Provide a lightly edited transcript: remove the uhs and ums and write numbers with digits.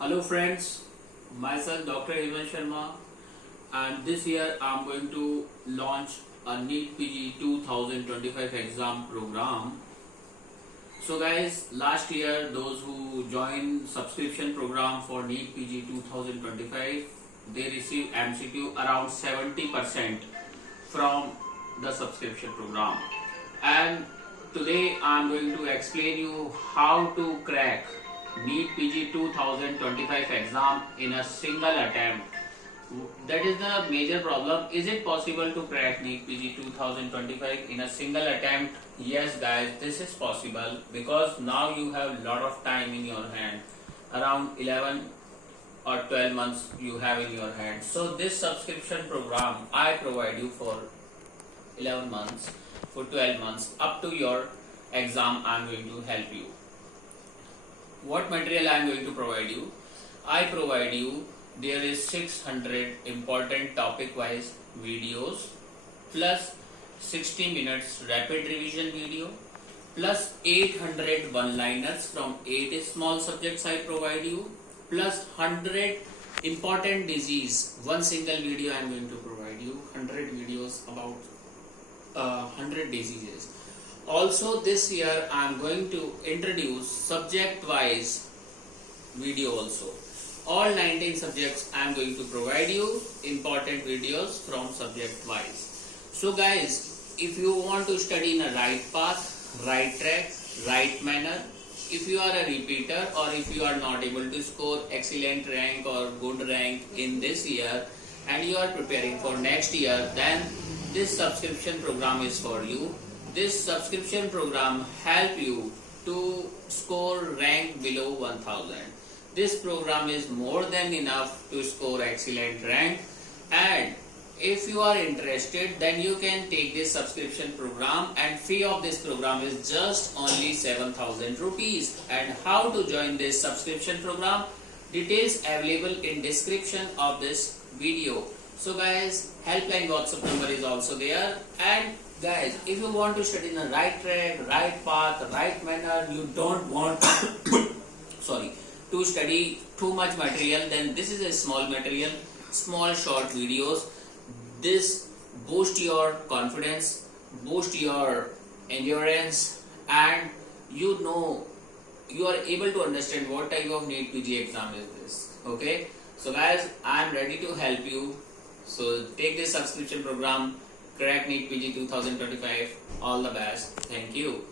Hello friends, myself Dr.Hemant and this year I am going to launch a NEET PG 2025 exam program. So guys, last year those who joined subscription program for NEET PG 2025, they received MCQ around 70% from the subscription program. And today I am going to explain you how to crack NEET PG 2025 exam in a single attempt. That is the major problem. Is it possible to crack NEET PG 2025 in a single attempt? Yes guys, this is possible because now you have lot of time in your hand. Around 11 or 12 months you have in your hand. So this subscription program I provide you for 11 months, for 12 months up to your exam. I am going to help you. What material I am going to provide you? I provide you, there is 600 important topic wise videos plus 60 minutes rapid revision video plus 800 one-liners from 8 small subjects I provide you plus 100 important disease. One single video I am going to provide you 100 videos about 100 diseases. Also this year I am going to introduce subject wise video also. All 19 subjects I am going to provide you important videos from subject wise. So guys, if you want to study in a right path, right track, right manner, if you are a repeater or if you are not able to score excellent rank or good rank in this year and you are preparing for next year, then this subscription program is for you. This subscription program help you to score rank below 1000. This program is more than enough to score excellent rank, and if you are interested then you can take this subscription program, and fee of this program is just only 7000 rupees. And how to join this subscription program? Details available in description of this video. So guys, helpline WhatsApp number is also there. And guys, if you want to study in the right track, right path, right manner, you don't want to study too much material, then this is a small material, small short videos. This boost your confidence, boost your endurance, and you are able to understand what type of NEET PG exam is this. Okay, so guys, I am ready to help you. So take this subscription program, crack NEET PG 2025. All the best. Thank you.